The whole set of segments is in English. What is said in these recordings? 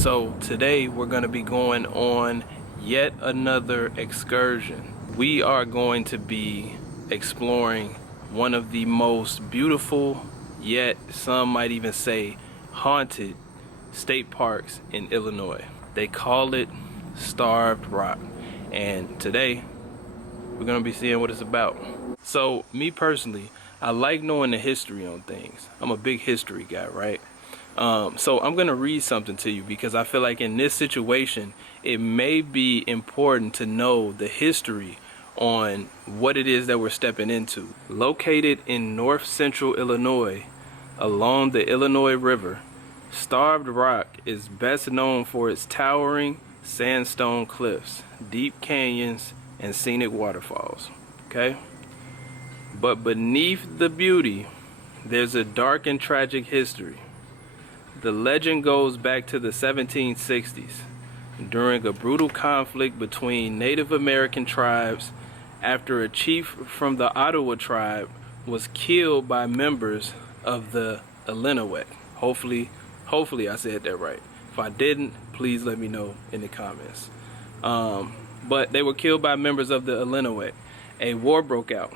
So today we're going to be going on yet another excursion. We are going to be exploring one of the most beautiful, yet some might even say haunted, state parks in Illinois. They call it Starved Rock, and today we're going to be seeing what it's about. So me personally, I like knowing the history on things. I'm a big history guy, right? So I'm gonna read something to you because I feel like in this situation it may be important to know the history on what it is that we're stepping into. Located in north central Illinois along the Illinois River, Starved Rock is best known for its towering sandstone cliffs, deep canyons, and scenic waterfalls. Okay? But beneath the beauty, there's a dark and tragic history. The legend goes back to the 1760s, during a brutal conflict between Native American tribes after a chief from the Ottawa tribe was killed by members of the Illinois. Hopefully I said that right. If I didn't, please let me know in the comments. But they were killed by members of the Illinois. A war broke out.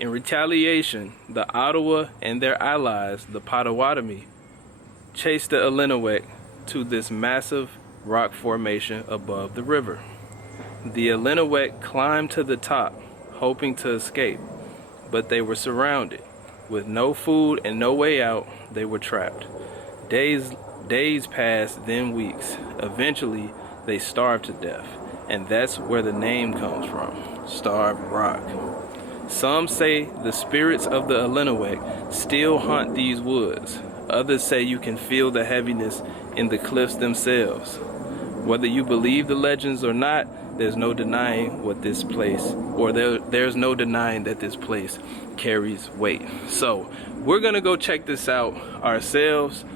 In retaliation, the Ottawa and their allies, the Potawatomi, chased the Illinois to this massive rock formation above the river. The Illinois climbed to the top, hoping to escape, but they were surrounded. With no food and no way out, they were trapped. Days passed, then weeks. Eventually, they starved to death, and that's where the name comes from, Starved Rock. Some say the spirits of the Illinois still haunt these woods. Others say you can feel the heaviness in the cliffs themselves. Whether you believe the legends or not, there's no denying what this place, or there's no denying that this place carries weight. So we're gonna go check this out ourselves.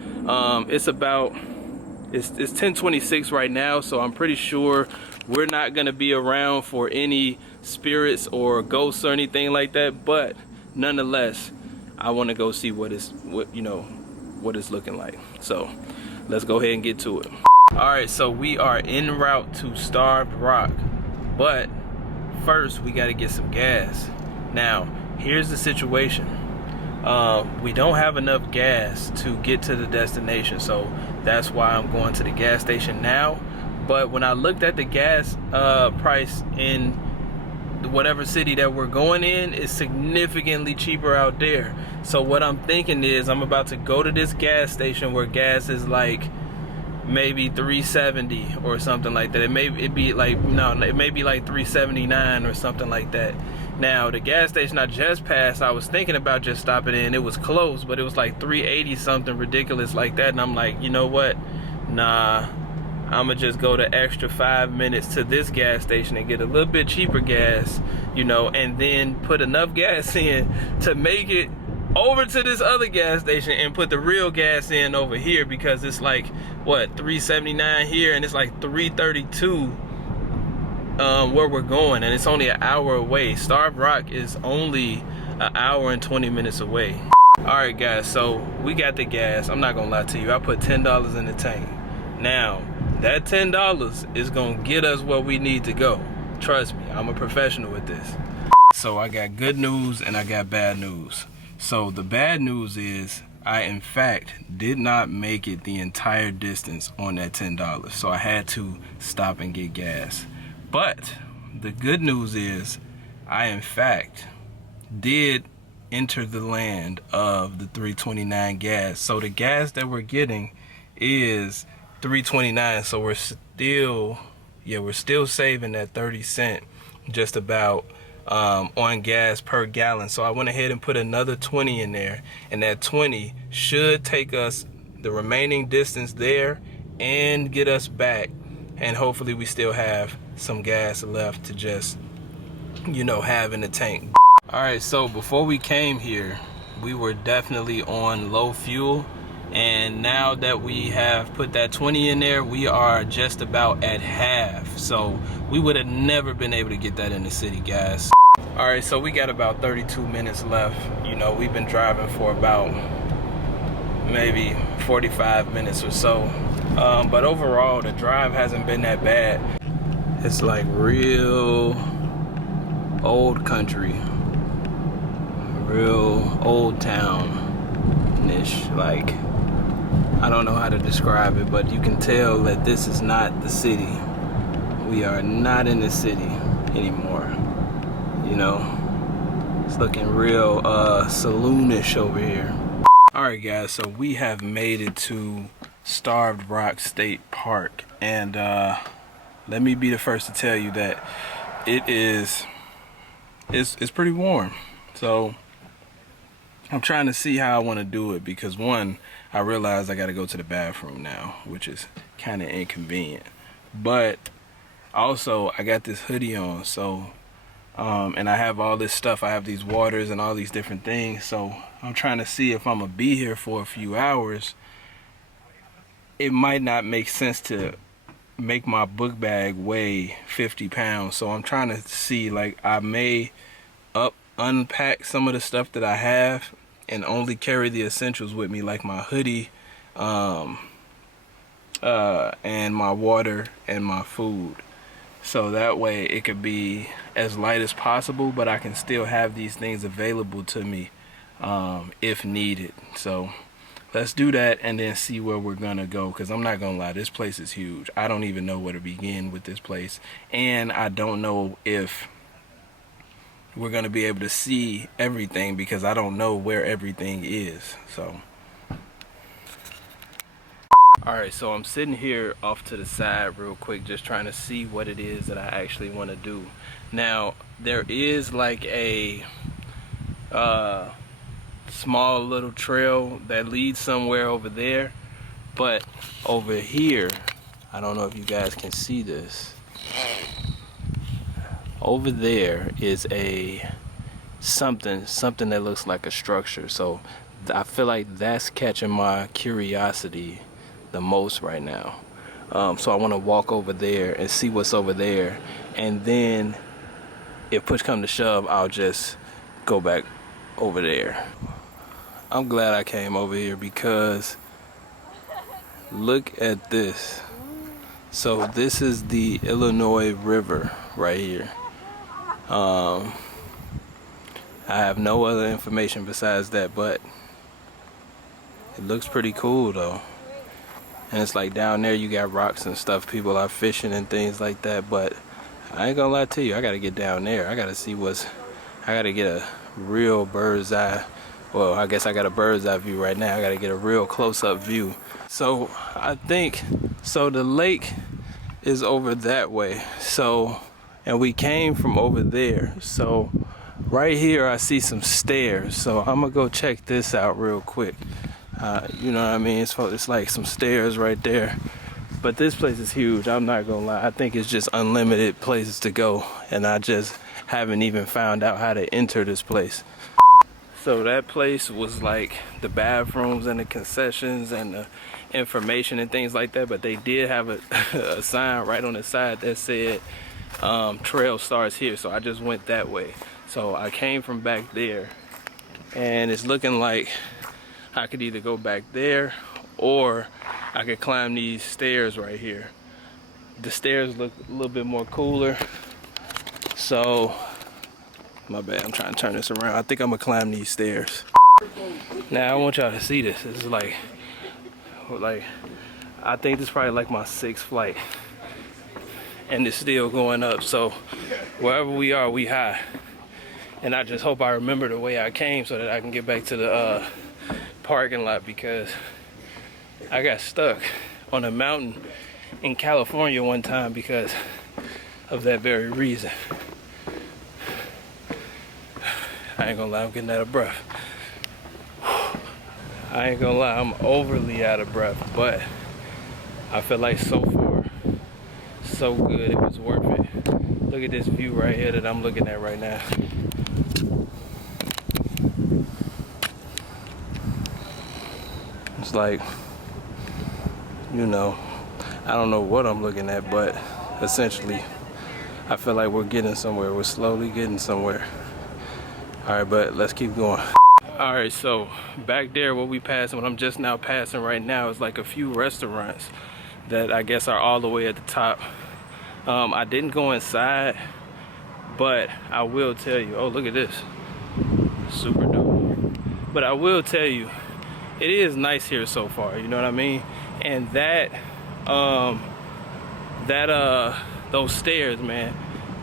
It's 10:26 right now, so I'm pretty sure we're not gonna be around for any spirits or ghosts or anything like that, but nonetheless, I want to go see what it's looking like. So let's go ahead and get to it. All right, so we are en route to Starved Rock, but first we got to get some gas. Now here's the situation. We don't have enough gas to get to the destination, so that's why I'm going to the gas station now. But when I looked at the gas price in whatever city that we're going in, is significantly cheaper out there. So what I'm thinking is I'm about to go to this gas station where gas is like maybe $3.70 or something like that. It may be like $3.79 or something like that. Now the gas station I just passed, I was thinking about just stopping in. It was close, but it was like $3.80 something ridiculous like that. And I'm like, you know what? Nah, I'ma just go the extra 5 minutes to this gas station and get a little bit cheaper gas, and then put enough gas in to make it over to this other gas station and put the real gas in over here, because it's like, what, $3.79 here, and it's like $3.32 where we're going, and it's only an hour away. Starved Rock is only an hour and 20 minutes away. All right, guys, so we got the gas. I'm not gonna lie to you. I put $10 in the tank. Now, that $10 is gonna get us where we need to go. Trust me, I'm a professional with this. So I got good news and I got bad news. So the bad news is I in fact did not make it the entire distance on that $10. So I had to stop and get gas. But the good news is I in fact did enter the land of the $3.29 gas. So the gas that we're getting is $3.29, so we're still saving that 30 cents just about on gas per gallon. So I went ahead and put another 20 in there, and that 20 should take us the remaining distance there and get us back, and hopefully we still have some gas left to just have in the tank. All right, so before we came here we were definitely on low fuel, and now that we have put that 20 in there, we are just about at half. So we would have never been able to get that in the city, guys. All right, so we got about 32 minutes left. We've been driving for about maybe 45 minutes or so. But overall, the drive hasn't been that bad. It's like real old country, real old town-ish. Like, I don't know how to describe it, but you can tell that this is not the city. We are not in the city anymore. You know, it's looking real saloonish over here. All right, guys, so we have made it to Starved Rock State Park, and let me be the first to tell you that it's pretty warm. So I'm trying to see how I want to do it, because one, I realize I got to go to the bathroom now, which is kind of inconvenient, but also I got this hoodie on, so and I have all this stuff. I have these waters and all these different things, so I'm trying to see if I'm gonna be here for a few hours. It might not make sense to make my book bag weigh 50 pounds, so I'm trying to see, like, I may unpack some of the stuff that I have and only carry the essentials with me, like my hoodie, and my water and my food, so that way it could be as light as possible, but I can still have these things available to me if needed. So let's do that and then see where we're gonna go, because I'm not gonna lie, this place is huge. I don't even know where to begin with this place, and I don't know if we're gonna be able to see everything, because I don't know where everything is. So all right, so I'm sitting here off to the side real quick, just trying to see what it is that I actually want to do. Now, there is like a small little trail that leads somewhere over there, but over here, I don't know if you guys can see this. Over there is a something that looks like a structure. So I feel like that's catching my curiosity the most right now. So I want to walk over there and see what's over there, and then if push come to shove, I'll just go back over there. I'm glad I came over here, because look at this. So this is the Illinois River right here. I have no other information besides that, but it looks pretty cool though. And it's like down there you got rocks and stuff, people are fishing and things like that, but I ain't gonna lie to you, I gotta get down there. I gotta see I gotta get a real bird's eye. Well, I guess I got a bird's eye view right now. I gotta get a real close-up view. So I think, so the lake is over that way. So, and we came from over there. So right here I see some stairs. So I'm gonna go check this out real quick. You know what I mean? It's like some stairs right there. But this place is huge, I'm not gonna lie. I think it's just unlimited places to go, and I just haven't even found out how to enter this place. So that place was like the bathrooms and the concessions and the information and things like that, but they did have a sign right on the side that said trail starts here, so I just went that way. So I came from back there, and it's looking like I could either go back there or I could climb these stairs right here. The stairs look a little bit more cooler, so my bad, I'm trying to turn this around. I think I'm gonna climb these stairs. Now I want y'all to see this. This is like I think this is probably like my 6th flight, and it's still going up. So wherever we are, we high. And I just hope I remember the way I came so that I can get back to the parking lot, because I got stuck on a mountain in California one time because of that very reason. I ain't gonna lie, I'm getting out of breath. I ain't gonna lie, I'm overly out of breath, but I feel like so far, so good, it was worth it. Look at this view right here that I'm looking at right now. It's like, you know, I don't know what I'm looking at, but essentially, I feel like we're getting somewhere. We're slowly getting somewhere. All right, but let's keep going. All All right, so back there, what we passing, what I'm just now passing right now, is like a few restaurants that I guess are all the way at the top. I didn't go inside, but I will tell you, oh, look at this, super dope. But I will tell you, it is nice here so far, you know what I mean? And those stairs, man,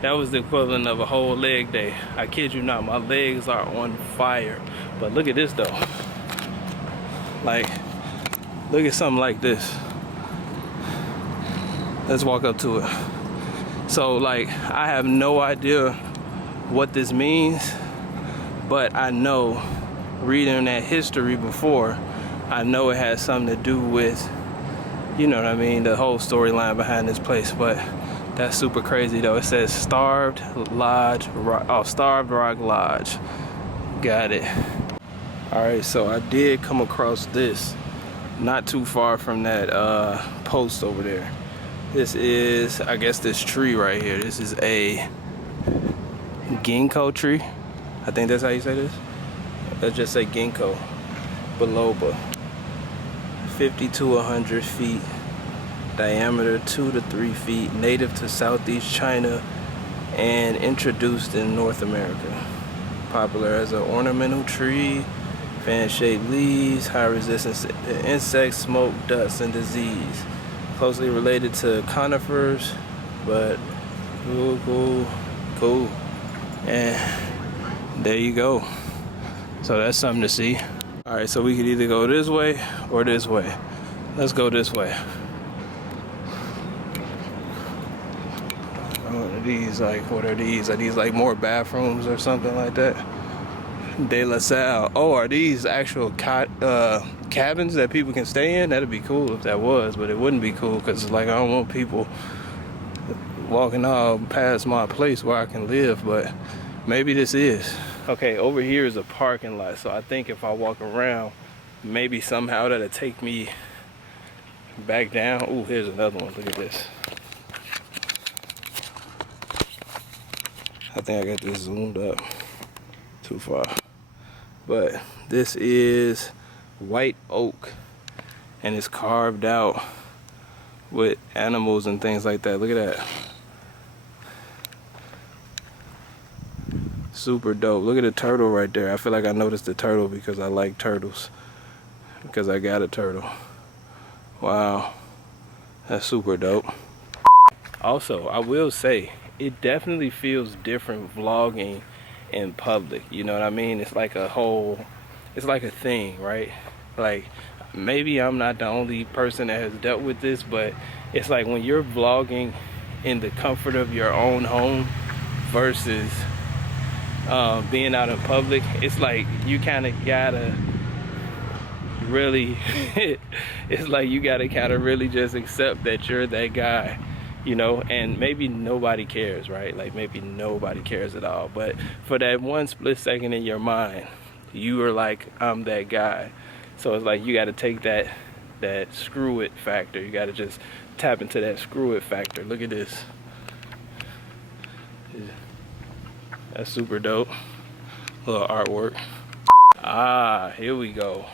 that was the equivalent of a whole leg day. I kid you not, my legs are on fire. But look at this though. Like, look at something like this. Let's walk up to it. So like, I have no idea what this means, but I know, reading that history before, I know it has something to do with, you know what I mean, the whole storyline behind this place. But that's super crazy though. It says Starved Rock Lodge. Got it. All right, so I did come across this not too far from that post over there. This is, I guess, this tree right here. This is a ginkgo tree. I think that's how you say this. Let's just say ginkgo biloba. 50 to 100 feet. Diameter 2 to 3 feet. Native to Southeast China and introduced in North America. Popular as an ornamental tree. Fan-shaped leaves, high resistance to insects, smoke, dust, and disease. Closely related to conifers, but cool. And there you go. So that's something to see. All right, so we could either go this way or this way. Let's go this way. What are these like? What are these? Are these like more bathrooms or something like that? De La Salle. Oh, are these actual cabins that people can stay in? That'd be cool if that was, but it wouldn't be cool because like I don't want people walking all past my place where I can live, but maybe this is. Okay, over here is a parking lot, so I think if I walk around, maybe somehow that'll take me back down. Oh, here's another one. Look at this. I think I got this zoomed up too far. But this is white oak and it's carved out with animals and things like that. Look at that. Super dope. Look at the turtle right there. I feel like I noticed the turtle because I like turtles. Because I got a turtle. Wow. That's super dope. Also, I will say, it definitely feels different vlogging in public, you know what I mean? It's like a whole, it's like a thing, right? Like, maybe I'm not the only person that has dealt with this, but it's like when you're vlogging in the comfort of your own home versus being out in public, it's like you kind of gotta really it's like you gotta kind of really just accept that you're that guy, you know, and maybe nobody cares, right? Like maybe nobody cares at all, but for that one split second in your mind, you are like, I'm that guy. So it's like you got to take that screw it factor. You got to just tap into that screw it factor. Look at this. That's super dope. Little artwork. Ah, here we go.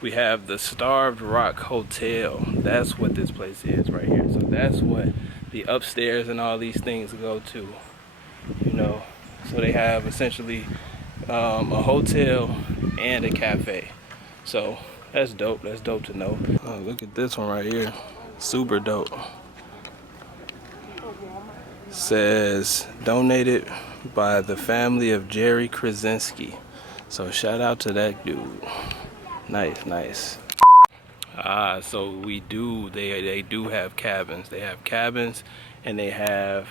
We have the Starved Rock Hotel. That's what this place is right here. So that's what the upstairs and all these things go to, you know. So they have essentially a hotel and a cafe. So that's dope. That's dope to know. Oh, look at this one right here. Super dope. Says donated by the family of Jerry Krasinski. So shout out to that dude. Nice, nice. So we do, they do have cabins. They have cabins and they have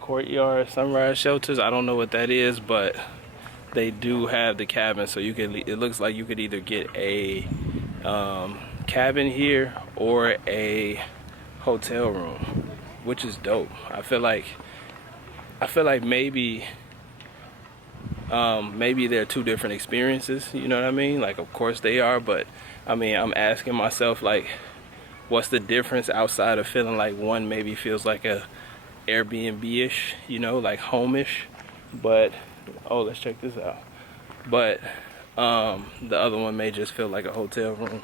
courtyard sunrise shelters. I don't know what that is, but they do have the cabin. So you can, it looks like you could either get a cabin here or a hotel room, which is dope. I feel like maybe they're two different experiences, you know what I mean? Like, of course they are, but I mean, I'm asking myself, like, what's the difference outside of feeling like one maybe feels like a Airbnb-ish, you know, like home-ish, but, oh, let's check this out. But The other one may just feel like a hotel room.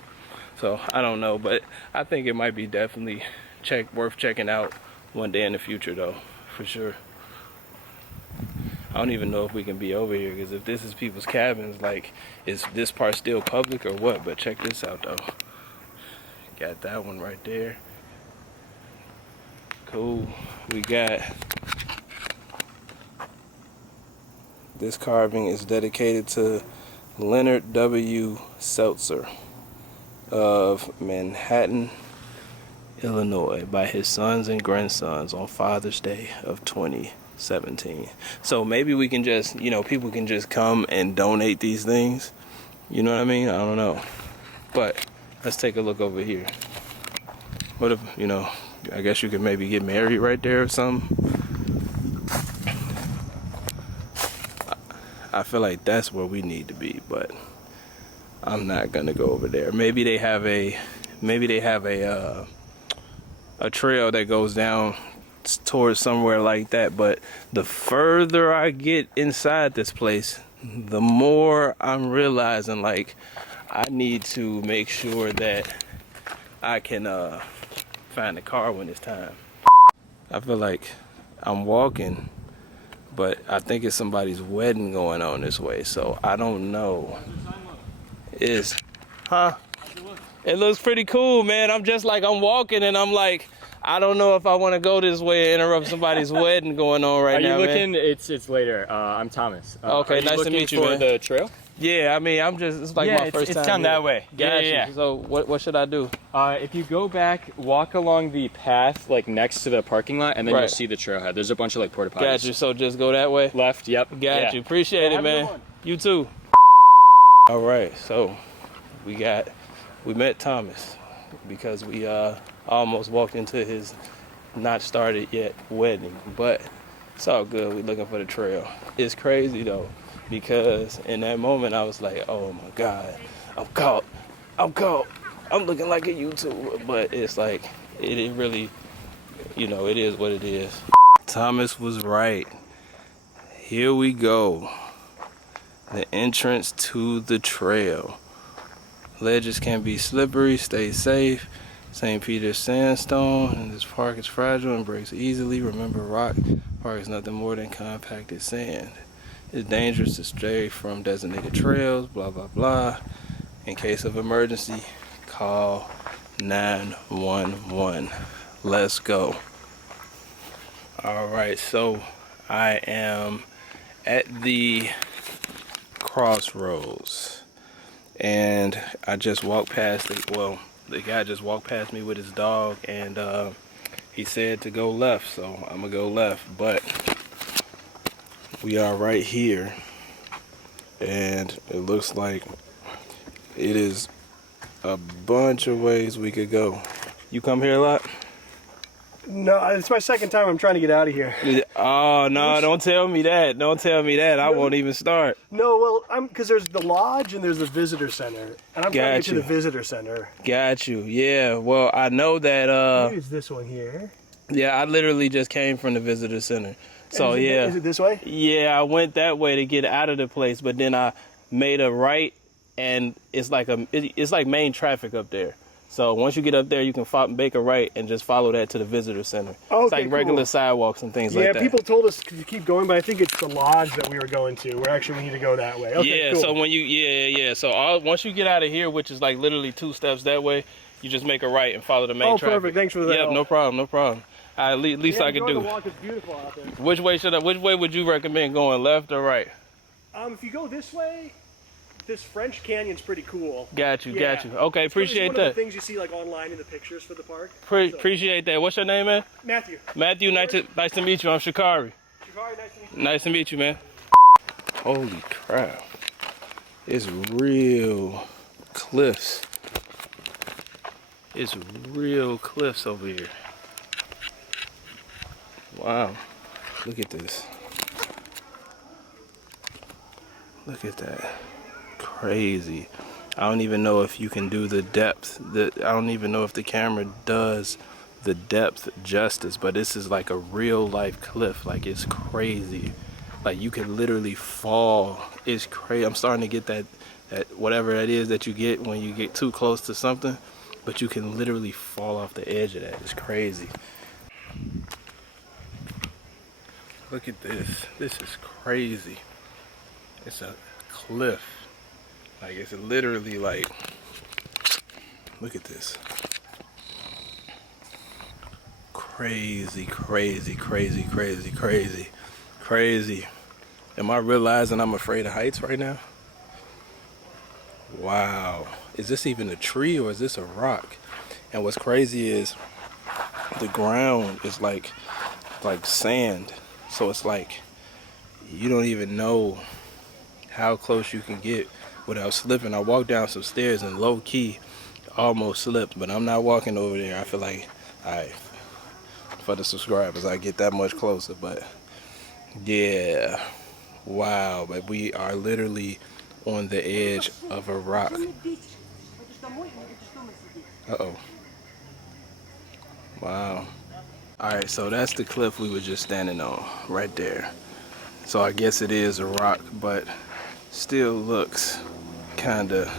So I don't know, but I think it might be definitely worth checking out one day in the future though, for sure. I don't even know if we can be over here, because if this is people's cabins, like, is this part still public or what? But check this out though. Got that one right there. Cool. We got this carving is dedicated to Leonard W. Seltzer of Manhattan, Illinois, by his sons and grandsons on Father's Day of 2017. So maybe we can just, you know, people can just come and donate these things. You know what I mean? I don't know. But let's take a look over here. What if, you know, I guess you could maybe get married right there or something. I feel like that's where we need to be, but I'm not gonna go over there. Maybe they have a trail that goes down towards somewhere like that. But the further I get inside this place, the more I'm realizing, like, I need to make sure that I can find the car when it's time. I feel like I'm walking, but I think it's somebody's wedding going on this way, so I don't know. It looks pretty cool, man. I'm just like, I'm walking and I'm like, I don't know if I want to go this way and interrupt somebody's wedding going on right now, man. Are you looking? It's later. I'm Thomas. Okay, nice to meet you, man. For the trail? Yeah, I mean, it's like my first time. It's down that way. Yeah. So what should I do? If you go back, walk along the path like next to the parking lot, and then you'll see the trailhead. There's a bunch of like porta potties. Got you. So just go that way. Left. Yep. Got you. Appreciate it, man. You too. All right. So we met Thomas because we almost walked into his not started yet wedding, but it's all good. We're looking for the trail. It's crazy though, because in that moment I was like, oh my God, I'm caught. I'm looking like a YouTuber, but it's like, it really, you know, it is what it is. Thomas was right. Here we go. The entrance to the trail. Ledges can be slippery, stay safe. St. Peter's sandstone, and this park is fragile and breaks easily. Remember, rock park is nothing more than compacted sand. It's dangerous to stray from designated trails, blah, blah, blah. In case of emergency, call 911. Let's go. All right, so I am at the crossroads, and I just walked past the guy just walked past me with his dog, and he said to go left, so I'm gonna go left. But we are right here, and it looks like it is a bunch of ways we could go. You come here a lot? No, it's my second time I'm trying to get out of here. Oh, no, don't tell me that. Don't tell me that. I won't even start. No, well, because there's the lodge and there's the visitor center. And I'm trying to get to the visitor center. Got you. Yeah, well, I know that... Maybe it's this one here. Yeah, I literally just came from the visitor center. So, yeah. Is it this way? Yeah, I went that way to get out of the place, but then I made a right, and it's like main traffic up there. So once you get up there, you can make a right and just follow that to the visitor center. Okay, it's like regular sidewalks and things like that. Yeah, people told us to keep going, but I think it's the lodge that we were going to. We need to go that way. Okay, yeah, cool. So when so once you get out of here, which is like literally 2 steps that way, you just make a right and follow the main traffic. Oh, perfect. Thanks for that. Yep, no problem. At least I could do. The walk is beautiful out there. Which way would you recommend going, left or right? If you go this way, this French Canyon's pretty cool. Got you. Okay, appreciate that. It's one of the things you see like online in the pictures for the park. Appreciate that. What's your name, man? Matthew. Matthew, nice to meet you. I'm Shikari. Shikari, nice to meet you. Nice to meet you, man. Holy crap. It's real cliffs. It's real cliffs over here. Wow. Look at this. Look at that. Crazy. I don't even know if you can do the depth. I don't even know if the camera does the depth justice, but this is like a real life cliff. Like, it's crazy. Like, you can literally fall. It's crazy. I'm starting to get that whatever that is that you get when you get too close to something, but you can literally fall off the edge of that. It's crazy. Look at this. This is crazy. It's a cliff. Like, it's literally like, look at this. Crazy, crazy, crazy, crazy, crazy, crazy. Am I realizing I'm afraid of heights right now? Wow. Is this even a tree or is this a rock? And what's crazy is the ground is like sand. So it's like you don't even know how close you can get without slipping. I walked down some stairs and low key almost slipped, but I'm not walking over there. I feel like, alright, for the subscribers, I get that much closer. But yeah, wow, but we are literally on the edge of a rock. Uh-oh. Wow. Alright, so that's the cliff we were just standing on right there. So I guess it is a rock, but still looks kinda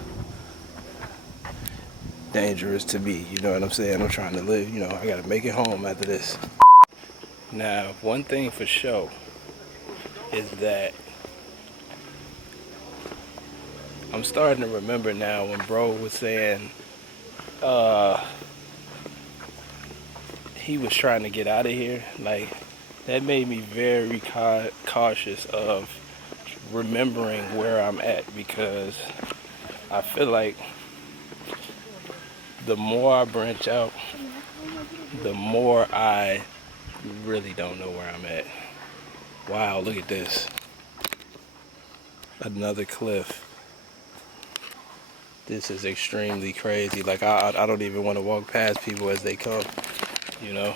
dangerous to me, you know what I'm saying? I'm trying to live, you know, I gotta make it home after this. Now, one thing for sure is that I'm starting to remember now when bro was saying he was trying to get out of here. Like, that made me very cautious of remembering where I'm at, because I feel like the more I branch out, the more I really don't know where I'm at. Wow, look at this. Another cliff. This is extremely crazy. Like, I don't even want to walk past people as they come, you know.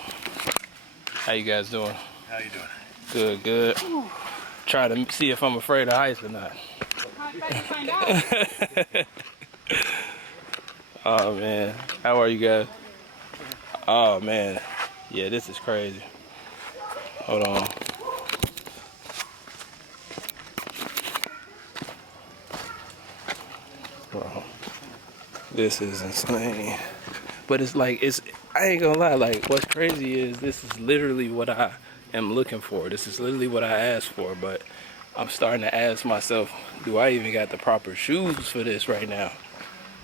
How you guys doing? How you doing? Good, good. Try to see if I'm afraid of heights or not. Oh man, how are you guys? Oh man, yeah, this is crazy. Hold on. Bro, this is insane. But it's like, I ain't gonna lie, like, what's crazy is this is literally what I am looking for. This is literally what I asked for, but I'm starting to ask myself, do I even got the proper shoes for this right now?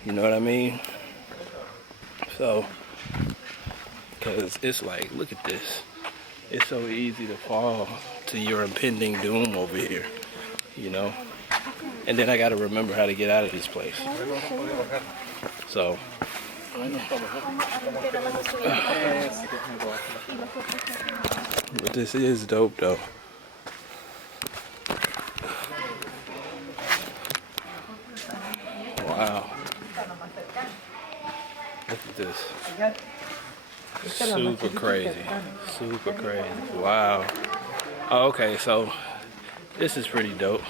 You know what I mean? So, because it's like, look at this. It's so easy to fall to your impending doom over here, you know? And then I gotta remember how to get out of this place. So, but this is dope though. Wow. Look at this. Super crazy. Super crazy. Wow. Oh, okay, so this is pretty dope.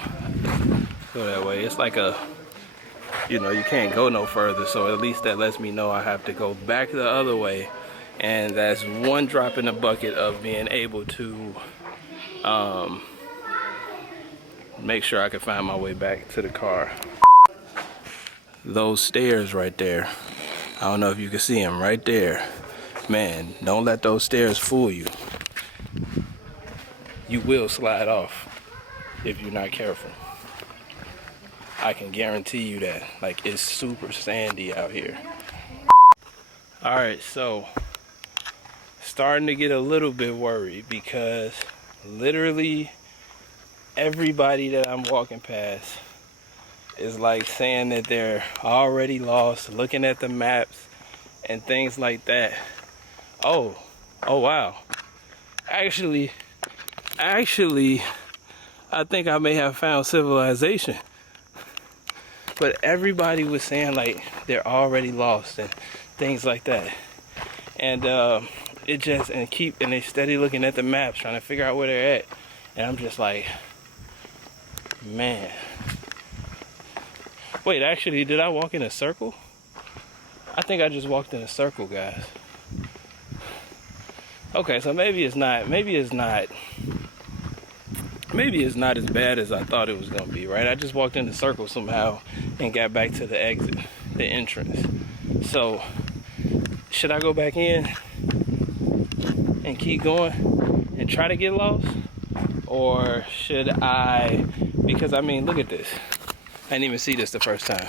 Go that way. It's like a, you know, you can't go no further, so at least that lets me know I have to go back the other way. And that's one drop in the bucket of being able to make sure I can find my way back to the car. Those stairs right there, I don't know if you can see them right there. Man, don't let those stairs fool you. You will slide off if you're not careful. I can guarantee you that. Like, it's super sandy out here. All right, so starting to get a little bit worried, because literally everybody that I'm walking past is like saying that they're already lost, looking at the maps and things like that. Oh wow. Actually, I think I may have found civilization. But everybody was saying like they're already lost and things like that. And it just, and they steady looking at the maps trying to figure out where they're at. And I'm just like, man. Wait, actually, did I walk in a circle? I think I just walked in a circle, guys. Okay, so maybe it's not maybe it's not as bad as I thought it was gonna be, right? I just walked in the circle somehow and got back to the exit, the entrance. So, should I go back in and keep going and try to get lost? Or should I, because I mean, look at this. I didn't even see this the first time.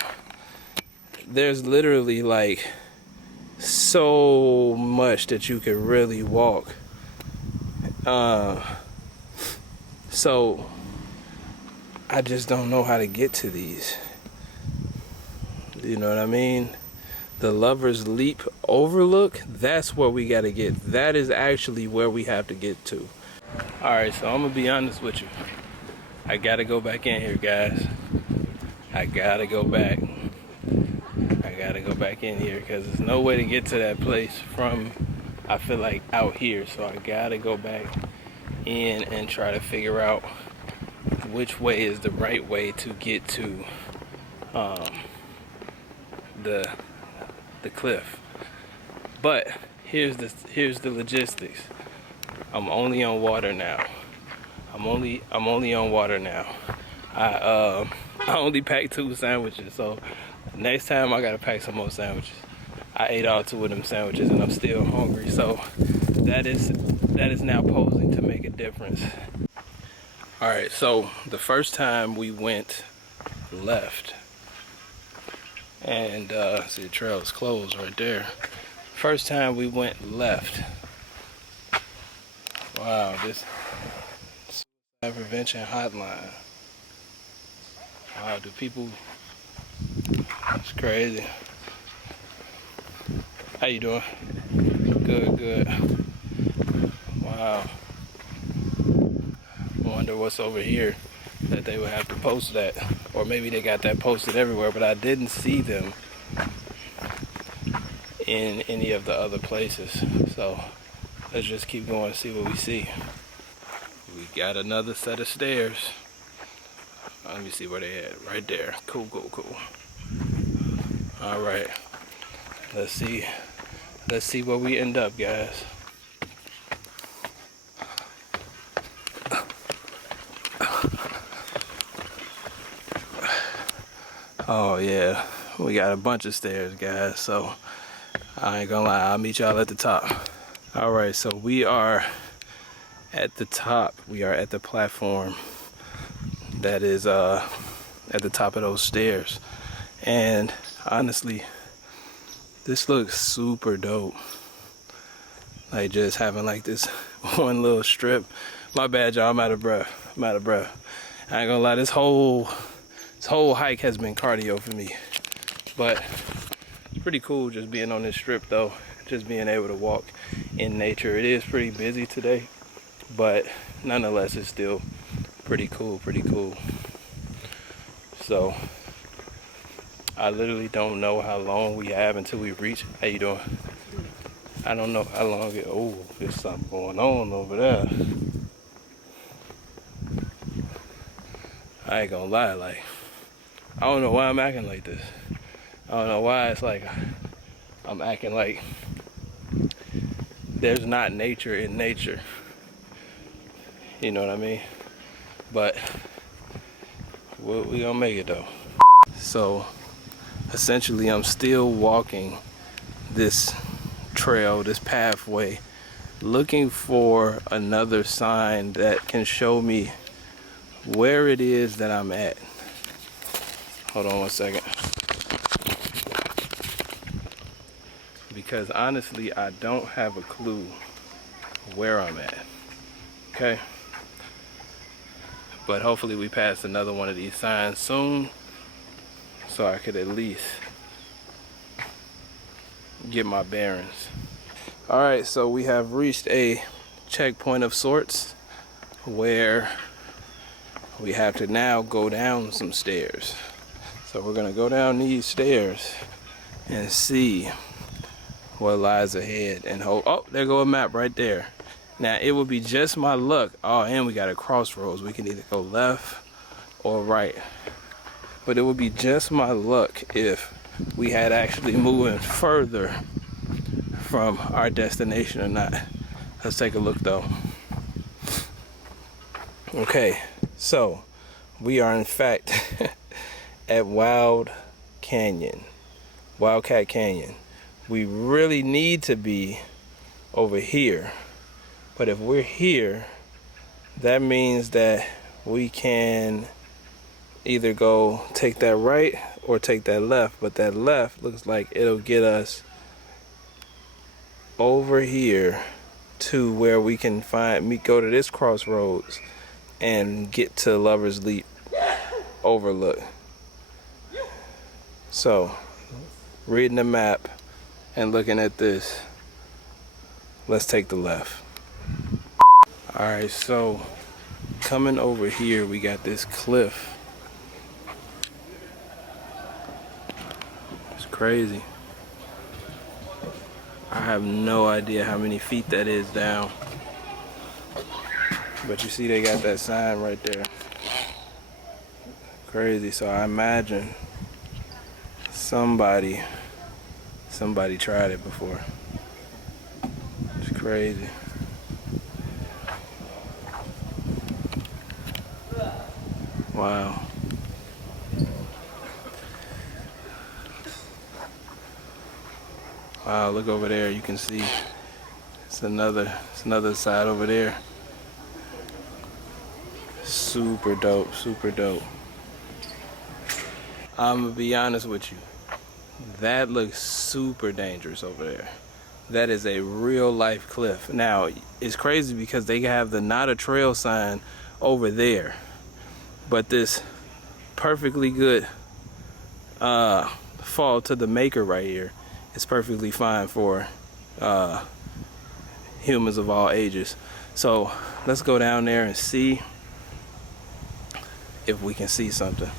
There's literally like so much that you could really walk. So I just don't know how to get to these. You know what I mean? The Lover's Leap Overlook, that's where we gotta get. That is actually where we have to get to. All right, so I'm gonna be honest with you. I gotta go back in here, guys. I gotta go back. I gotta go back in here because there's no way to get to that place from, I feel like, out here. So I gotta go back in and try to figure out which way is the right way to get to the cliff. But here's the logistics. I'm only on water now. I'm only on water now. I only packed 2 sandwiches, so next time I gotta pack some more sandwiches. I ate all 2 of them sandwiches and I'm still hungry, so that is now posing to make a difference. All right, so the first time we went left, and see the trail is closed right there. First time we went left. Wow, this suicide prevention hotline. Wow, do people? It's crazy. How you doing? Good, good. Wow. I wonder what's over here that they would have to post that. Or maybe they got that posted everywhere, but I didn't see them in any of the other places. So let's just keep going and see what we see. We got another set of stairs. Let me see where they at. Right there. Cool, cool, cool. All right. Let's see where we end up, guys. Oh yeah, we got a bunch of stairs, guys, so I ain't gonna lie, I'll meet y'all at the top. All right, so we are at the top. We are at the platform that is at the top of those stairs. And honestly, this looks super dope. Like just having like this one little strip. My bad, y'all, I'm out of breath. I ain't gonna lie, this whole hike has been cardio for me. But it's pretty cool just being on this strip though. Just being able to walk in nature. It is pretty busy today, but nonetheless it's still pretty cool, So I literally don't know how long we have until we reach. How you doing? I don't know how long it. Oh, there's something going on over there. I ain't gonna lie, like I don't know why I'm acting like this. I don't know why it's like I'm acting like there's not nature in nature. You know what I mean? But we gonna make it though. So essentially I'm still walking this trail, this pathway, looking for another sign that can show me where it is that I'm at. Hold on one second. Because honestly, I don't have a clue where I'm at. Okay? But hopefully we pass another one of these signs soon, so I could at least get my bearings. All right, so we have reached a checkpoint of sorts where we have to now go down some stairs. So we're gonna go down these stairs and see what lies ahead and hope. Oh, there go a map right there. Now it would be just my luck. Oh, and we got a crossroads. We can either go left or right. But it would be just my luck if we had actually moving further from our destination or not. Let's take a look though. Okay, So, we are in fact at Wildcat Canyon. We really need to be over here. But if we're here, that means that we can either go take that right or take that left. But that left looks like it'll get us over here to where we can go to this crossroads and get to Lover's Leap Overlook. So, reading the map and looking at this, let's take the left. Alright, so coming over here, we got this cliff. It's crazy. I have no idea how many feet that is down. But you see they got that sign right there. Crazy. So I imagine somebody tried it before. It's crazy. Wow. Wow, look over there, you can see it's another side over there. Super dope, super dope. I'm gonna be honest with you. That looks super dangerous over there. That is a real life cliff. Now, it's crazy because they have the not a trail sign over there. But this perfectly good fall to the maker right here is perfectly fine for humans of all ages. So let's go down there and see if we can see something.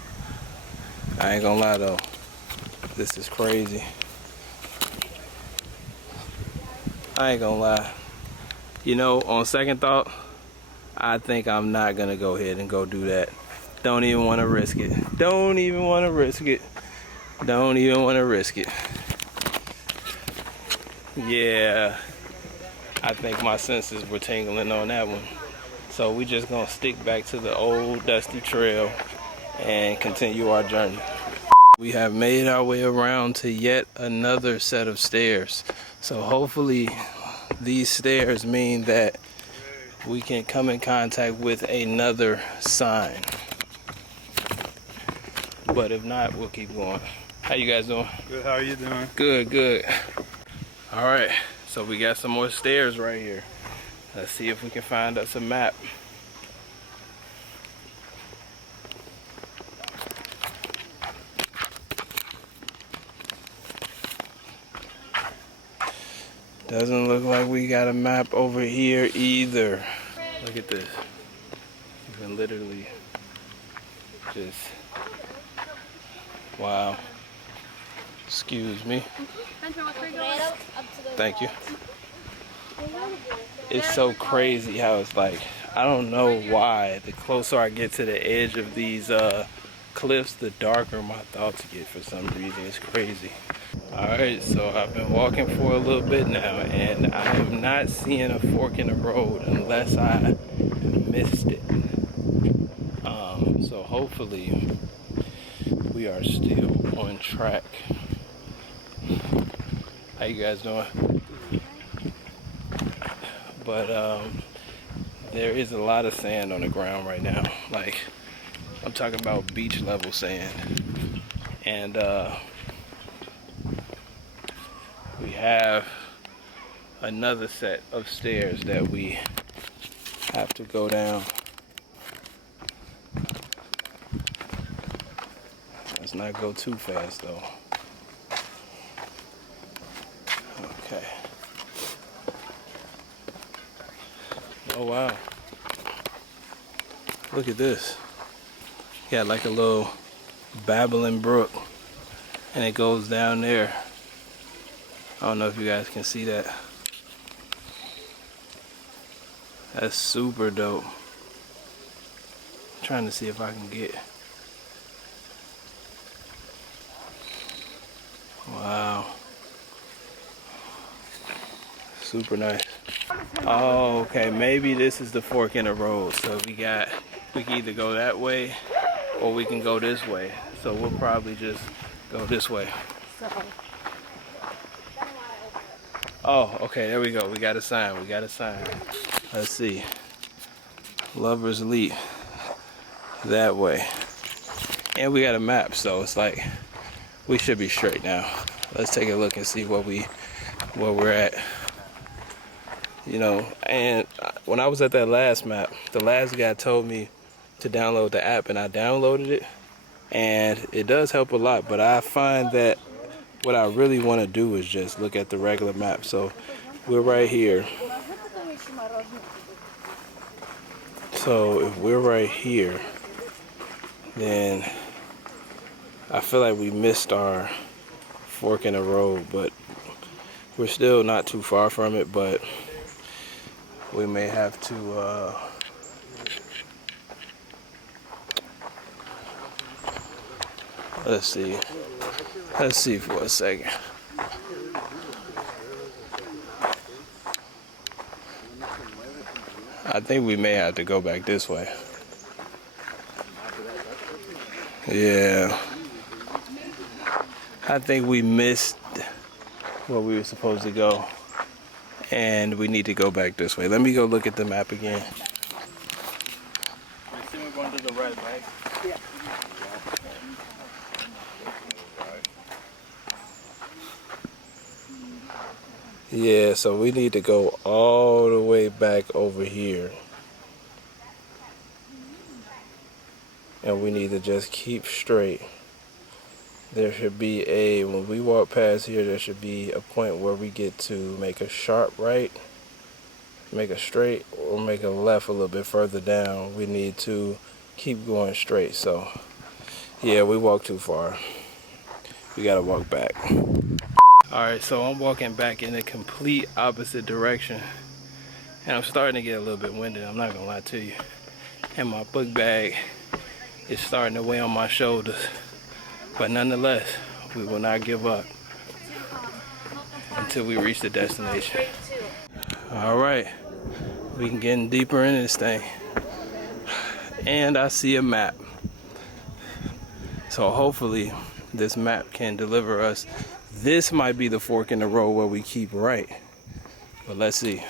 I ain't gonna lie though, this is crazy. I ain't gonna lie. You know, on second thought, I think I'm not gonna go ahead and go do that. Don't even want to risk it. Don't even want to risk it. Don't even want to risk it. Yeah, I think my senses were tingling on that one. So we just gonna stick back to the old dusty trail and continue our journey. We have made our way around to yet another set of stairs. So hopefully these stairs mean that we can come in contact with another sign. But if not, we'll keep going. How you guys doing? Good, how are you doing? Good, good. All right, so we got some more stairs right here. Let's see if we can find us a map. Doesn't look like we got a map over here either. Look at this. You can literally just, wow. Excuse me. Thank you. It's so crazy how it's like, I don't know why, the closer I get to the edge of these cliffs, the darker my thoughts get for some reason. It's crazy. Alright, so I've been walking for a little bit now, and I am not seeing a fork in the road unless I missed it. So hopefully we are still on track. How you guys doing? But there is a lot of sand on the ground right now. Like, I'm talking about beach level sand. And we have another set of stairs that we have to go down. Let's not go too fast though. Okay. Oh wow. Look at this. Got like a little babbling brook and it goes down there. I don't know if you guys can see that. That's super dope. I'm trying to see if I can get. Wow. Super nice. Oh, okay. Maybe this is the fork in the road. So we got we can either go that way or we can go this way. So we'll probably just go this way. Oh, okay, there we go. We got a sign. We got a sign. Let's see. Lovers Leap. That way. And we got a map, so it's like we should be straight now. Let's take a look and see where we're at. You know, and when I was at that last map, the last guy told me to download the app, and I downloaded it, and it does help a lot, but I find that what I really want to do is just look at the regular map. So we're right here. So if we're right here, then I feel like we missed our fork in the road, but we're still not too far from it. But we may have to let's see for a second. I think we may have to go back this way. Yeah, I think we missed where we were supposed to go, and we need to go back this way. Let me go look at the map again. I see we're going to the right, right? Yeah. Yeah, so we need to go all the way back over here. And we need to just keep straight. There should be when we walk past here, there should be a point where we get to make a sharp right, make a straight, or make a left a little bit further down. We need to keep going straight. So, yeah, we walked too far. We gotta walk back. Alright, so I'm walking back in the complete opposite direction. And I'm starting to get a little bit winded, I'm not gonna lie to you. And my book bag is starting to weigh on my shoulders. But nonetheless, we will not give up until we reach the destination. Alright, we can get deeper into this thing. And I see a map. So hopefully this map can deliver us. This might be the fork in the road where we keep right. But let's see.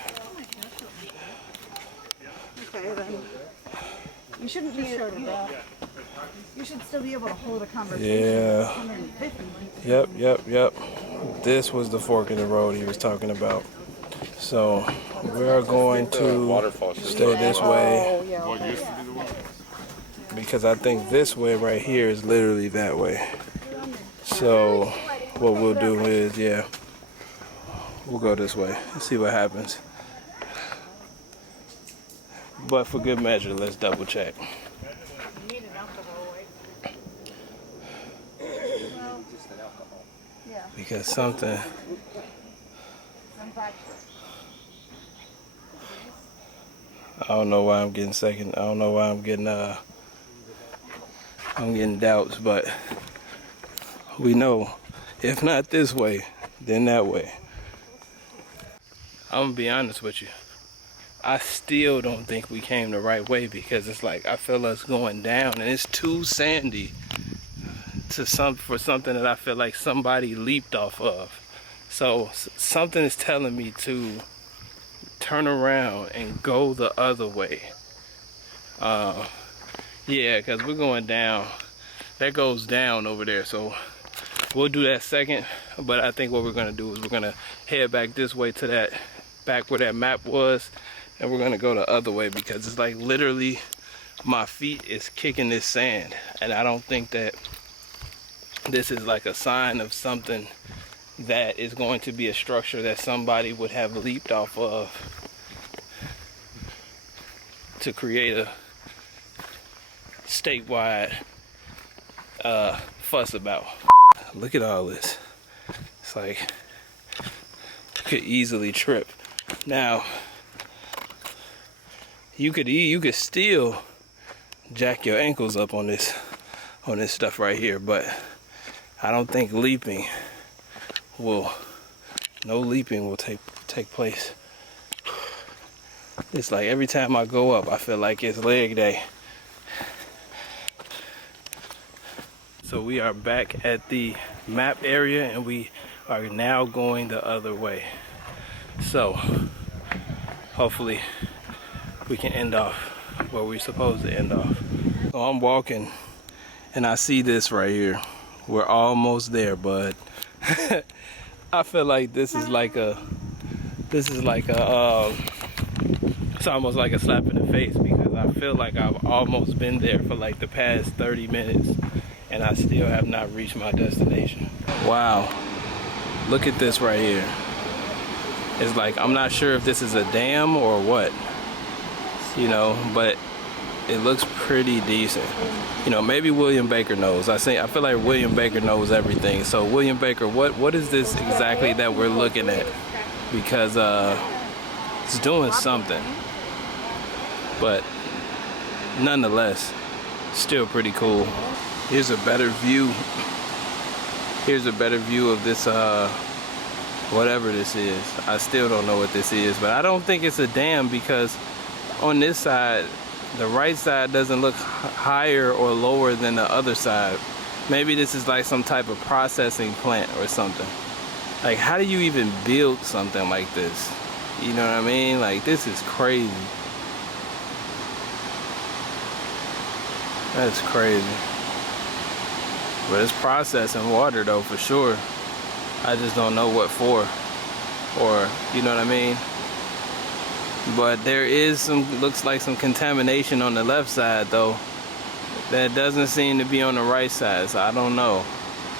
Okay, then. You shouldn't be you should still be able to hold a conversation. Yeah. Yep. This was the fork in the road he was talking about. So we are going to stay this way. Because I think this way right here is literally that way. So what we'll do is, we'll go this way and see what happens. But for good measure, let's double check. Because something. I don't know why I'm getting second. I don't know why I'm getting doubts, but we know if not this way, then that way. I'm gonna be honest with you. I still don't think we came the right way, because it's like I feel us going down and it's too sandy for something that I feel like somebody leaped off of. So something is telling me to turn around and go the other way. Yeah, because we're going down. That goes down over there, so we'll do that second. But I think what we're gonna do is we're gonna head back this way to that, back where that map was, and we're gonna go the other way, because it's like literally my feet is kicking this sand, and I don't think that this is like a sign of something that is going to be a structure that somebody would have leaped off of to create a statewide fuss about. Look at all this. It's like you could easily trip. Now you could still jack your ankles up on this stuff right here, but I don't think no leaping will take place. It's like every time I go up, I feel like it's leg day. So we are back at the map area and we are now going the other way. So hopefully we can end off where we're supposed to end off. So I'm walking and I see this right here. We're almost there, bud. I feel like this is like a it's almost like a slap in the face, because I feel like I've almost been there for like the past 30 minutes and I still have not reached my destination. Wow, look at this right here. It's like, I'm not sure if this is a dam or what, you know, but it looks pretty decent. You know, maybe William Baker knows. I feel like William Baker knows everything. So William Baker, what is this exactly that we're looking at? Because it's doing something, but nonetheless, still pretty cool. Here's a better view. Here's a better view of this whatever this is. I still don't know what this is, but I don't think it's a dam, because on this side, the right side doesn't look higher or lower than the other side. Maybe this is like some type of processing plant or something. Like, how do you even build something like this? You know what I mean? Like, this is crazy. That's crazy. But it's processing water though, for sure. I just don't know what for, or, you know what I mean? But there is some, looks like some contamination on the left side though, that doesn't seem to be on the right side, so I don't know.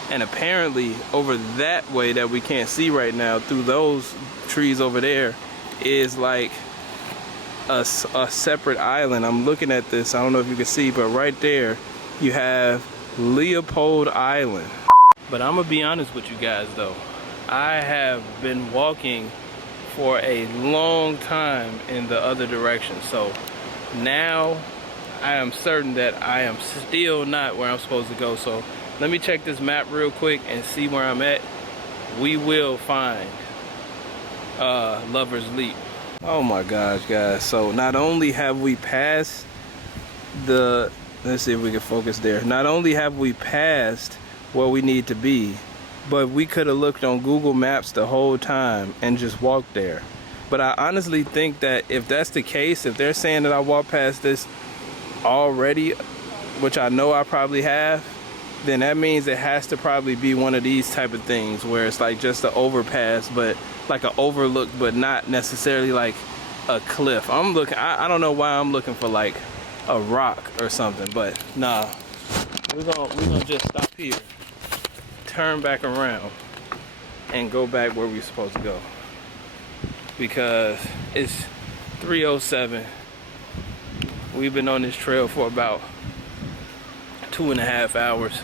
And apparently over that way that we can't see right now, through those trees over there, is like a separate island. I'm looking at this, I don't know if you can see, but right there you have Leopold Island. But I'm gonna be honest with you guys though, I have been walking for a long time in the other direction, so now I am certain that I am still not where I'm supposed to go. So let me check this map real quick and see where I'm at. We will find Lover's Leap. Oh my gosh, guys, so not only have we passed the, let's see if we can focus there, not only have we passed where we need to be, but we could have looked on Google Maps the whole time and just walked there. But I honestly think that if that's the case, if they're saying that I walked past this already, which I know I probably have, then that means it has to probably be one of these type of things where it's like just an overpass, but like an overlook, but not necessarily like a cliff. I'm looking, I don't know why I'm looking for like a rock or something, but nah, we're gonna just stop here, turn back around and go back where we're supposed to go, because it's 3:07. We've been on this trail for about 2.5 hours,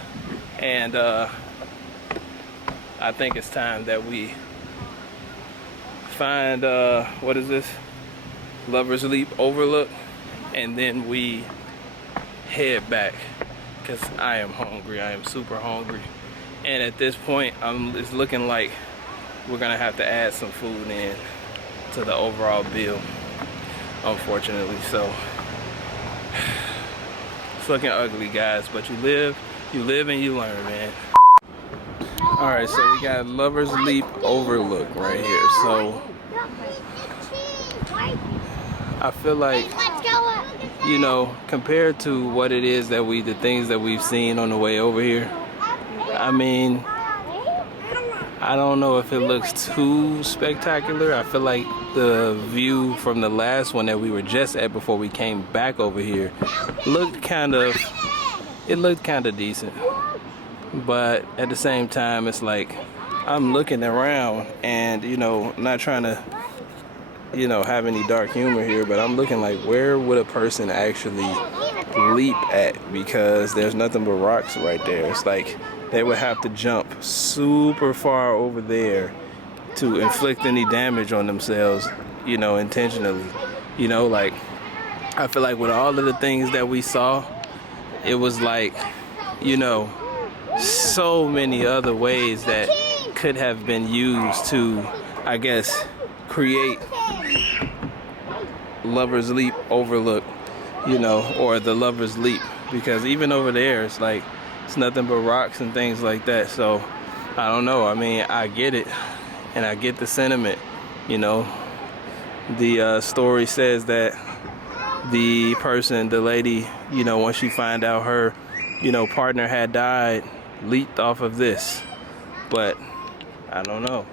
and I think it's time that we find what is this, Lover's Leap Overlook, and then we head back, because I am hungry. I am super hungry. And at this point, it's looking like we're gonna have to add some food in to the overall bill, unfortunately. So it's looking ugly, guys, but you live and you learn, man. All right, so we got Lover's Leap Overlook right here. So I feel like, you know, compared to what it is that the things that we've seen on the way over here, I mean, I don't know if it looks too spectacular. I feel like the view from the last one that we were just at before we came back over here looked kind of decent. But at the same time, it's like I'm looking around and, you know, not trying to, you know, have any dark humor here, but I'm looking like, where would a person actually leap at? Because there's nothing but rocks right there. It's like they would have to jump super far over there to inflict any damage on themselves, you know, intentionally. You know, like, I feel like with all of the things that we saw, it was like, you know, so many other ways that could have been used to, I guess, create Lover's Leap Overlook, you know, or the Lover's Leap. Because even over there, it's like, it's nothing but rocks and things like that. So I don't know. I mean, I get it, and I get the sentiment. You know, the story says that the person, the lady, you know, once she find out her, you know, partner had died, leaped off of this. But I don't know.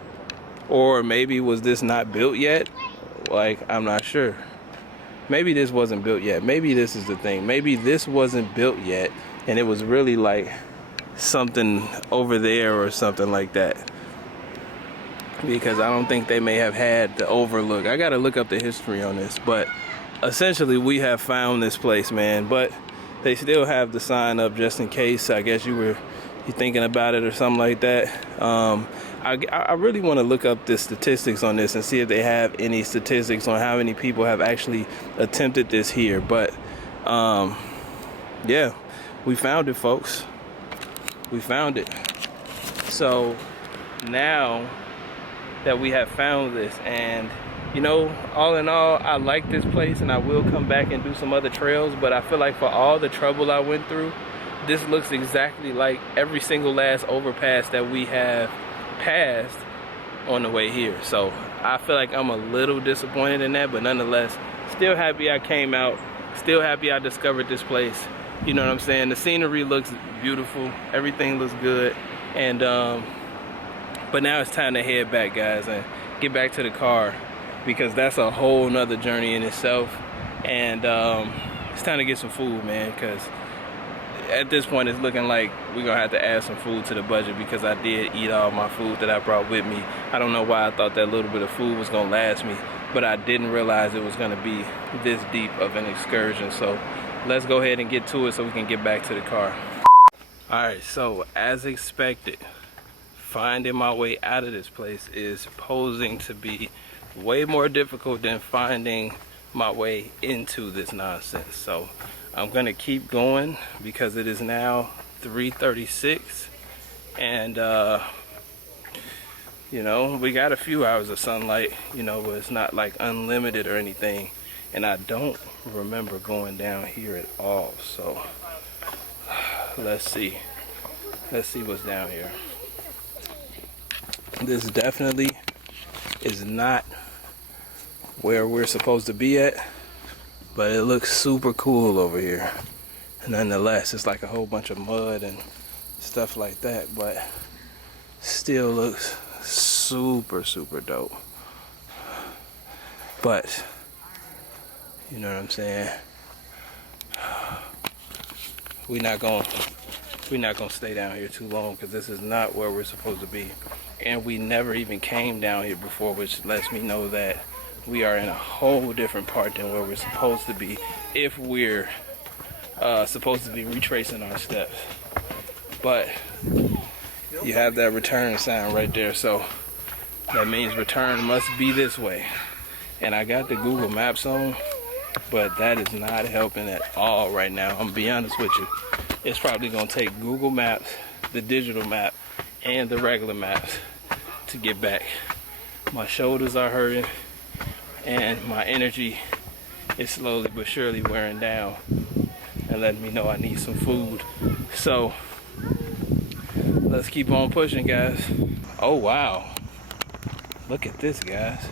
Or maybe was this not built yet? Like, I'm not sure. Maybe this wasn't built yet. Maybe this is the thing. Maybe this wasn't built yet, and it was really like something over there or something like that. Because I don't think they may have had the Overlook. I gotta look up the history on this, but essentially we have found this place, man. But they still have the sign up just in case. I guess you thinking about it or something like that. I really want to look up the statistics on this and see if they have any statistics on how many people have actually attempted this here. But yeah, we found it, folks. We found it. So now that we have found this, and you know, all in all, I like this place and I will come back and do some other trails, but I feel like for all the trouble I went through, this looks exactly like every single last overpass that we have passed on the way here. So I feel like I'm a little disappointed in that, but nonetheless, still happy I came out, still happy I discovered this place. You know what I'm saying? The scenery looks beautiful, everything looks good, and but now it's time to head back, guys, and get back to the car, because that's a whole nother journey in itself. And it's time to get some food, man, because at this point it's looking like we're gonna have to add some food to the budget, because I did eat all my food that I brought with me. I don't know why I thought that little bit of food was gonna last me, but I didn't realize it was gonna be this deep of an excursion. So let's go ahead and get to it so we can get back to the car. All right, so as expected, finding my way out of this place is posing to be way more difficult than finding my way into this nonsense. So I'm gonna keep going because it is now 3:36, and you know, we got a few hours of sunlight, you know, but it's not like unlimited or anything. And I don't remember going down here at all. So let's see what's down here. This definitely is not where we're supposed to be at, but it looks super cool over here. And nonetheless, it's like a whole bunch of mud and stuff like that, but still looks super, super dope. But you know what I'm saying? We're not gonna stay down here too long, because this is not where we're supposed to be. And we never even came down here before, which lets me know that we are in a whole different part than where we're supposed to be, if we're supposed to be retracing our steps. But you have that return sign right there, so that means return must be this way. And I got the Google Maps on, but that is not helping at all right now. I'm gonna be honest with you. It's probably gonna take Google Maps, the digital map, and the regular maps to get back. My shoulders are hurting, and my energy is slowly but surely wearing down and letting me know I need some food. So let's keep on pushing, guys. Oh wow, look at this, guys.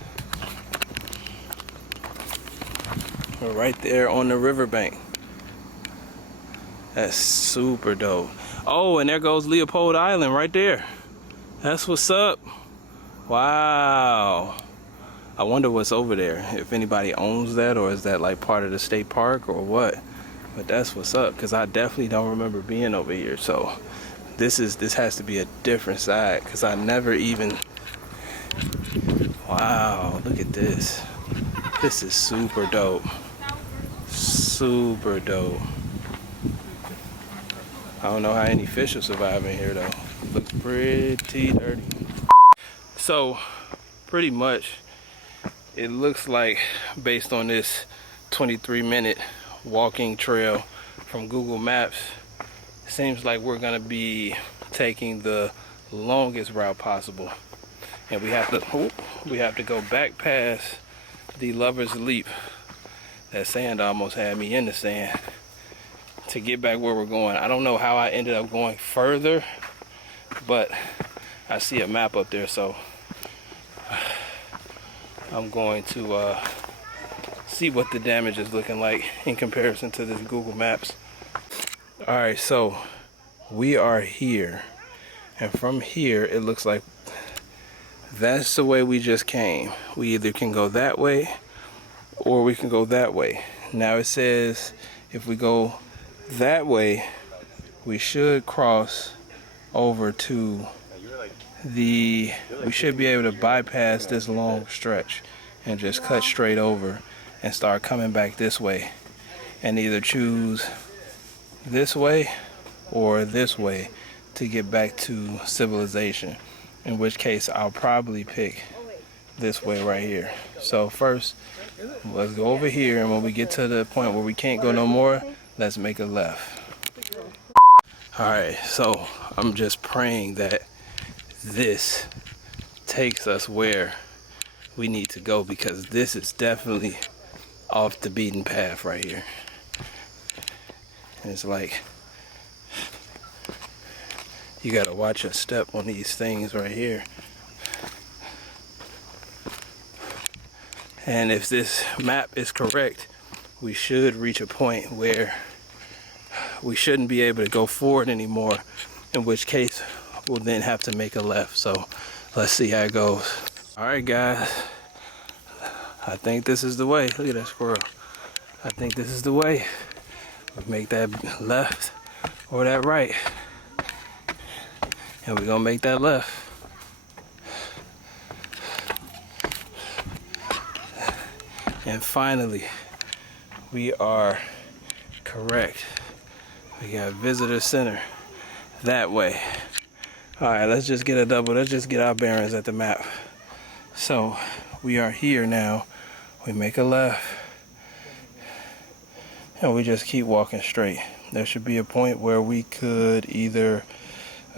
We're right there on the riverbank. That's super dope. Oh, and there goes Leopold Island right there. That's what's up. Wow. I wonder what's over there, if anybody owns that, or is that like part of the state park or what. But that's what's up, because I definitely don't remember being over here. So this has to be a different side, because I never even, wow, look at this. This is super dope. Super dope. I don't know how any fish will survive in here though. Looks pretty dirty. So pretty much it looks like, based on this 23-minute walking trail from Google Maps, it seems like we're gonna be taking the longest route possible, and we have to go back past the Lover's Leap. That sand almost had me in the sand. to get back where we're going. I don't know how I ended up going further, but I see a map up there, so I'm going to see what the damage is looking like in comparison to this Google Maps. All right, so we are here, and from here it looks like that's the way we just came. We either can go that way or we can go that way. Now it says if we go that way, we should cross over to we should be able to bypass this long stretch and just cut straight over and start coming back this way, and either choose this way or this way to get back to civilization, in which case I'll probably pick this way right here. So first, let's go over here, and when we get to the point where we can't go no more, let's make a left. All right, so I'm just praying that this takes us where we need to go, because this is definitely off the beaten path right here. And it's like you gotta watch your step on these things right here. And if this map is correct, we should reach a point where we shouldn't be able to go forward anymore, in which case we'll then have to make a left. So let's see how it goes. All right, guys, I think this is the way. Look at that squirrel. I think this is the way. We make that left or that right, and we're gonna make that left. And finally, we are correct. We got visitor center that way. All right, let's just get a double. Let's just get our bearings at the map. So we are here now. We make a left, and we just keep walking straight. There should be a point where we could either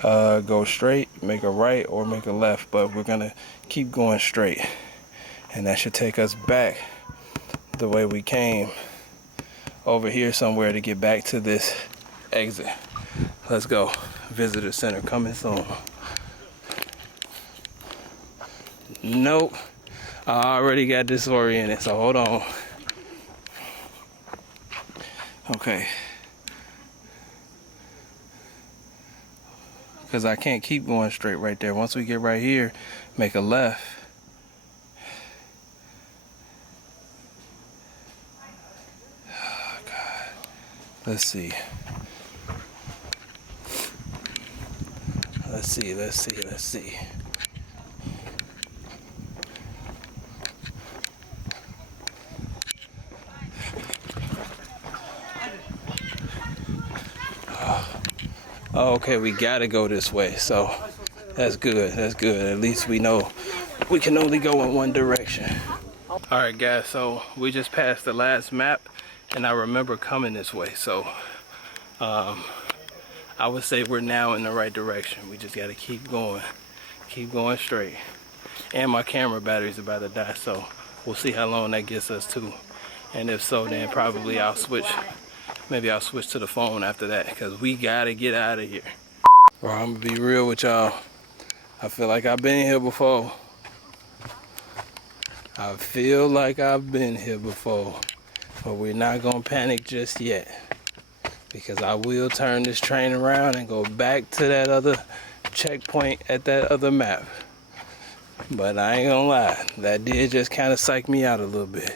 go straight, make a right, or make a left, but we're gonna keep going straight, and that should take us back the way we came over here somewhere to get back to this exit. Let's go. Visitor center coming soon. Nope, I already got disoriented, so hold on. Okay, because I can't keep going straight right there. Once we get right here, make a left. Let's see. Let's see. Oh, okay, we gotta go this way, so that's good. That's good. At least we know we can only go in one direction. All right, guys, so we just passed the last map, and I remember coming this way, so I would say we're now in the right direction. We just got to keep going straight. And my camera battery's about to die, so we'll see how long that gets us to. And if so, then probably maybe I'll switch to the phone after that, because we got to get out of here. Bro, I'm gonna be real with y'all. I feel like I've been here before. But we're not gonna panic just yet, because I will turn this train around and go back to that other checkpoint at that other map. But I ain't gonna lie, that did just kind of psych me out a little bit.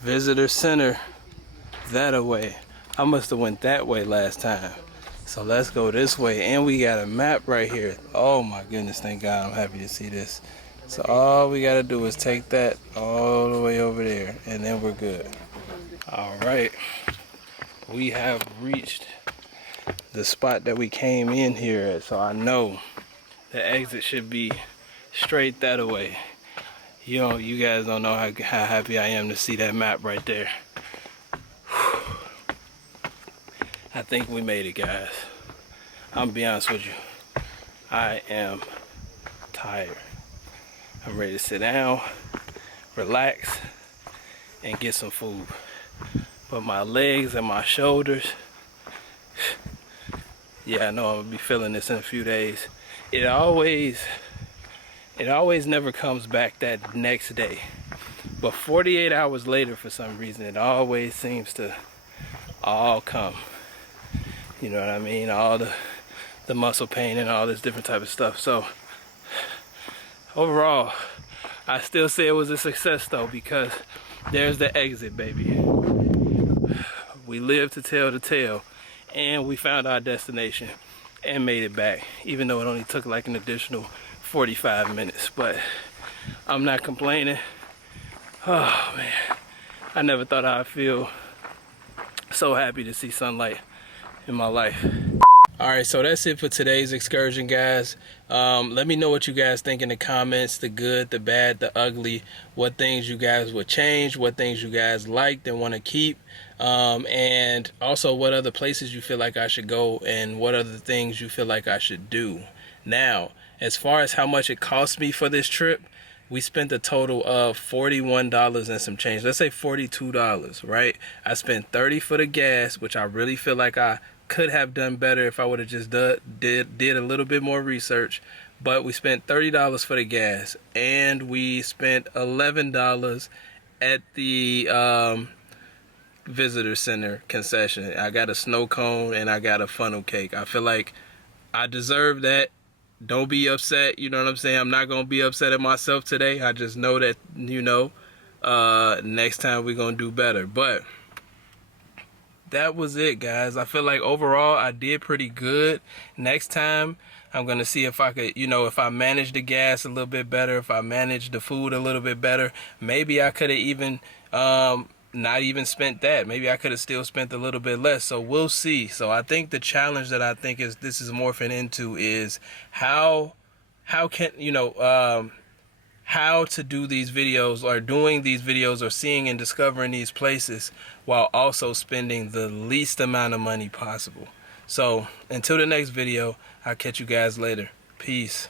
Visitor center that way. I must have went that way last time, so let's go this way. And we got a map right here. Oh my goodness, thank God, I'm happy to see this. So all we gotta do is take that all the way over there, and then we're good. All right, we have reached the spot that we came in here at, so I know the exit should be straight that way. You guys don't know how happy I am to see that map right there. I think we made it, guys. I'm gonna be honest with you, I am tired. I'm ready to sit down, relax, and get some food. But my legs and my shoulders, Yeah, I know I'm gonna be feeling this in a few days. It always never comes back that next day. But 48 hours later, for some reason, it always seems to all come. You know what I mean? All the muscle pain and all this different type of stuff. So overall, I still say it was a success though, because there's the exit, baby. We lived to tell the tale, and we found our destination and made it back, even though it only took like an additional 45 minutes. But I'm not complaining. Oh man, I never thought I'd feel so happy to see sunlight in my life. All right, so that's it for today's excursion, guys. Let me know what you guys think in the comments, the good, the bad, the ugly, what things you guys would change, what things you guys liked and want to keep, and also what other places you feel like I should go and what other things you feel like I should do. Now, as far as how much it cost me for this trip, we spent a total of $41 and some change. Let's say $42, right? I spent $30 for the gas, which I really feel like I could have done better if I would have just did a little bit more research. But we spent $30 for the gas, and we spent $11 at the visitor center concession. I got a snow cone and I got a funnel cake. I feel like I deserve that. Don't be upset, you know what I'm saying? I'm not gonna be upset at myself today. I just know that, you know, next time we're gonna do better. But that was it, guys. I feel like overall I did pretty good. Next time I'm gonna see if I could, you know, if I manage the gas a little bit better, if I manage the food a little bit better. Maybe I could have even not even spent that. Maybe I could have still spent a little bit less. So we'll see. So I think the challenge that I think is this is morphing into is how can, you know, how to do these videos, or doing these videos, or seeing and discovering these places while also spending the least amount of money possible. So until the next video, I'll catch you guys later. Peace.